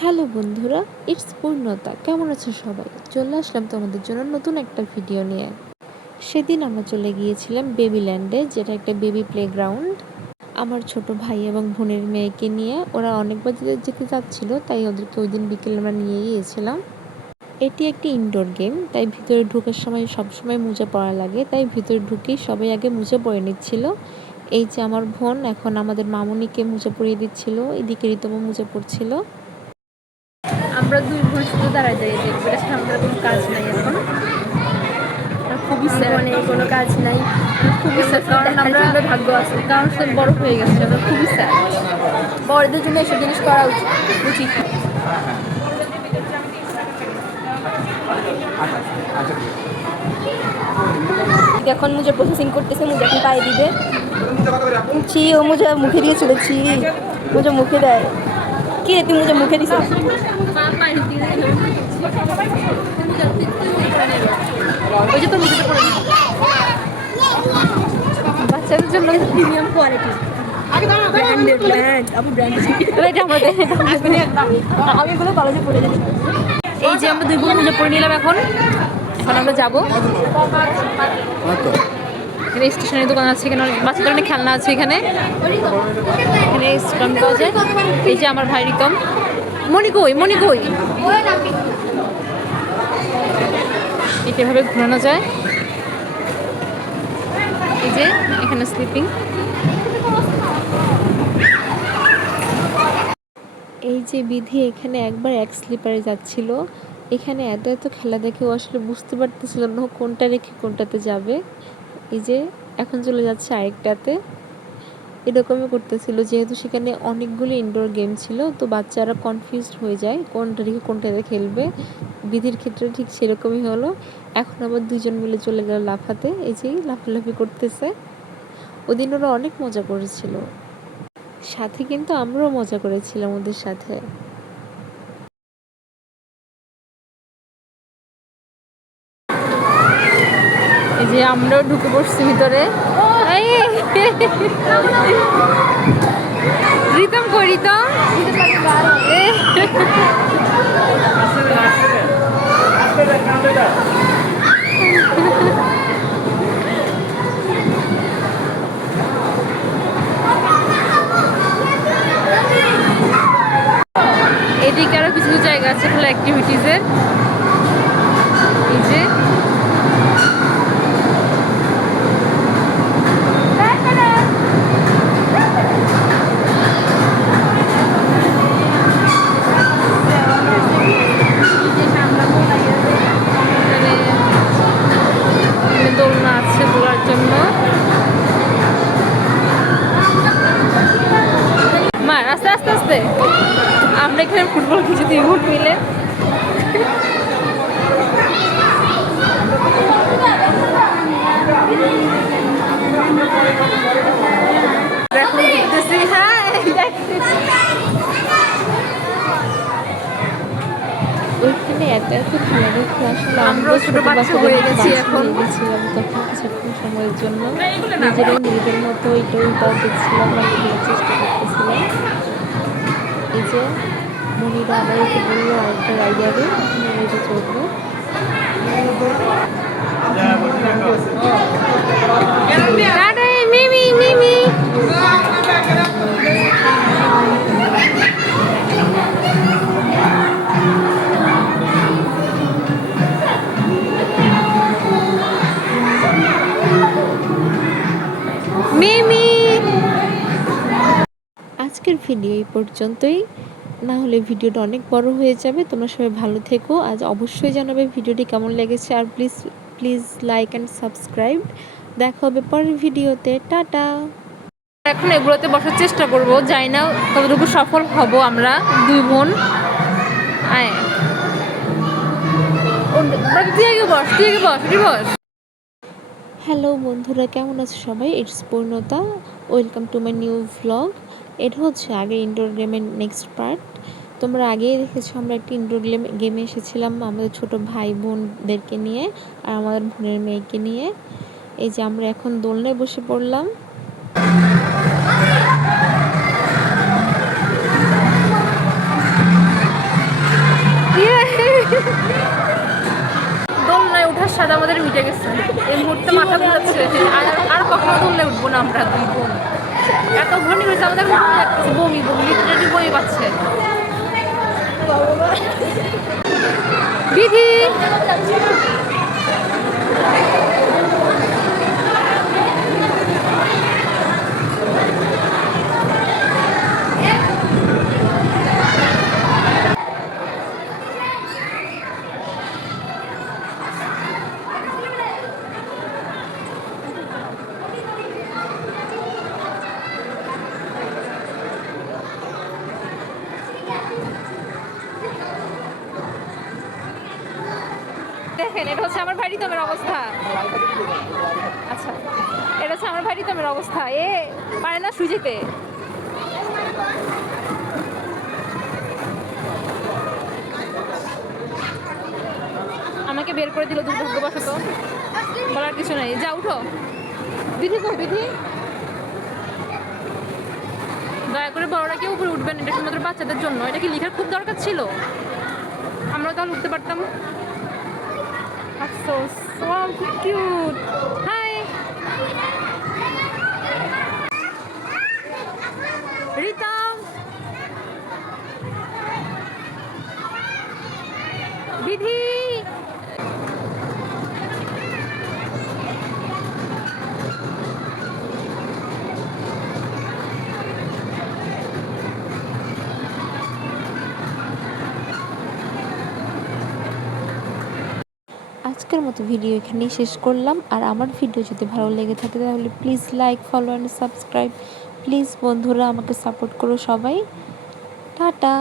Hello বন্ধুরা, it's পূর্ণতা। কেমন আছো সবাই? চলে আসলাম তোমাদের জন্য নতুন একটা ভিডিও নিয়ে। সেদিন আমরা চলে গিয়েছিলাম বেবিল্যান্ডে, যেটা একটা বেবি প্লেগ্রাউন্ড। আমার ছোট ভাই এবং বোনের মেয়েকে নিয়ে ওরা অনেকবার যেতে চাচ্ছিল, তাই ওদেরকে ওই দিন বিকেলে আমরা নিয়ে গিয়েছিলাম। এটি একটি ইনডোর গেম, তাই ভিতরে ঢোকার সময় সবসময় মোজা পরা লাগে, তাই ভিতরে ঢুকেই সবাই আগে মোজা পরে নিচ্ছিল। এই যে আমার বোন এখন আমাদের মামুনিকে মোজা পরিয়ে দিচ্ছিল, এদিকে রিতমও মোজা পরছিল। আমরা দুই বোন শুধু দাঁড়ায় দাঁড়িয়ে দেখবো, এটা ছাড়া আমাদের কোনো কাজ নাই এখন। খুবই কোনো কাজ নাই, খুবই স্যাড, কারণ আমরা ভাগ্য আছে, কারণ সব বড় হয়ে গেছে, আমরা খুবই স্যাড। বড়দের জন্য এসব জিনিস করা উচিত। এখন মুজে প্রসেসিং করতেছে, মুজে এখন পায়ে দিবে। ছি, ও মুজে মুখে দিয়ে চলেছি, মুজে মুখে দেয়। কি রে, তুই মুজে মুখে দিস? ওই যে তোর মুখে পড়ে বাচ্চাদের জন্য প্রিমিয়াম কোয়ালিটি। আমি এগুলো কলেজে পড়ে যাচ্ছি। এই যে আমরা দুই বোন মুজে পড়ে নিলাম, এখন আমরা যাবো। এখানে স্টেশনারি দোকান আছে, এখানে অনেক বাচ্চাদের অনেক খেলনা আছে। এখানে স্ট্যাম্প পাওয়া যায়। এই যে আমার ভাই রিতম। মনি কই? এভাবে ঘোরানো যায়। এই যে এখানে স্লিপিং। এই যে বিধি এখানে একবার এক স্লিপারে যাচ্ছিল। এখানে এত এত খেলা দেখেও আসলে বুঝতে পারতেছিল না কোনটা রেখে কোনটাতে যাবে। এই যে এখন চলে যাচ্ছে আরেকটাতে। এরকমই করতেছিল, যেহেতু সেখানে অনেকগুলো ইনডোর গেম ছিল, তো বাচ্চারা কনফিউজড হয়ে যায় কোনটা রেখে কোনটাতে খেলবে। বিধির ক্ষেত্রে ঠিক সেরকমই হলো। এখন আবার দুজন মিলে চলে গেল লাফাতে। এই যে লাফালাফি করতেছে। ওদিন ওরা অনেক মজা করেছিল, সাথে কিন্তু আমরাও মজা করেছিলাম ওদের সাথে। এই যে আমরাও ঢুকে পড়ছি ভিতরে। রিতম কই? রিতম এদিকে আরো কিছু জায়গা আছে খেলা অ্যাক্টিভিটিসের। এই যে দোলনা আছে দোলার জন্য। মার আস্তে আস্তে আস্তে। আমরা এখানে ফুটবল কিছু দুই বোন মিলে ওইখানে এত এত খেলা দেখে আসলে আমরাও ছোট বাচ্চা হয়ে গেছি এখন। গেছিলাম তখন কিছুক্ষণ সময়ের জন্য, নিজেরাই নিজেদের মতো ওইটা দেখছিলাম আর খেলার চেষ্টা করতেছিলাম। এই যে মনিরা আবার এসে বললো আরেকটা রাইড যাবে, এটা চলবে। আজকের ভিডিও এই পর্যন্তই, না হলে ভিডিওটা অনেক বড় হয়ে যাবে। তোমরা সবাই ভালো থেকো। আজ অবশ্যই জানাবে ভিডিওটি কেমন লেগেছে, আর প্লিজ লাইক অ্যান্ড সাবস্ক্রাইব। দেখা হবে পরের ভিডিওতে। টাটা। এখন এগুলোতে বসার চেষ্টা করব, যাই না কতটুকু সফল হব আমরা দুই বোন। হ্যালো বন্ধুরা, কেমন আছে সবাই? ইটস পূর্ণতা। Welcome to my new vlog. এটা হচ্ছে আগে ইনডোর গেমের নেক্সট পার্ট। তোমরা আগেই দেখেছো আমরা একটা ইনডোর গেমে এসেছিলাম আমাদের ছোট ভাই বোনদেরকে নিয়ে আর আমাদের বোনের মেয়েকে নিয়ে। এই যে আমরা এখন দোলনায় বসে পড়লাম। হচ্ছে আর কখনো তুললে উঠবো না আমরা দুই বোন। এত ঘনি হয়েছে আমাদের বমি বমি লিটারেলি বমি পাচ্ছে। বিধি দেখেন, এটা হচ্ছে আমার ভাই রিতমের অবস্থা। আচ্ছা, এটা হচ্ছে আমার ভাই রিতমের অবস্থা। এ পারে না সুজিতে। আমাকে বের করে দিল দুর্ভাগ্যবশত, বলার কিছু নাই। যা উঠো। বিধি কই বিধি? দয়া করে বড়রা কেউ উপরে উঠবেন, এটা শুধুমাত্র বাচ্চাদের জন্য। এটা কি লেখার খুব দরকার ছিল? আমরা তাহলে উঠতে পারতাম। আফসোস। ওয়াও, কি কিউট। হাই রিতম, বিধি। আজকের মতো ভিডিও এখানেই শেষ করলাম। আর আমার ভিডিও যদি ভালো লেগে থাকে তাহলে please like, follow and subscribe. Please বন্ধুরা আমাকে সাপোর্ট করো সবাই। টাটা।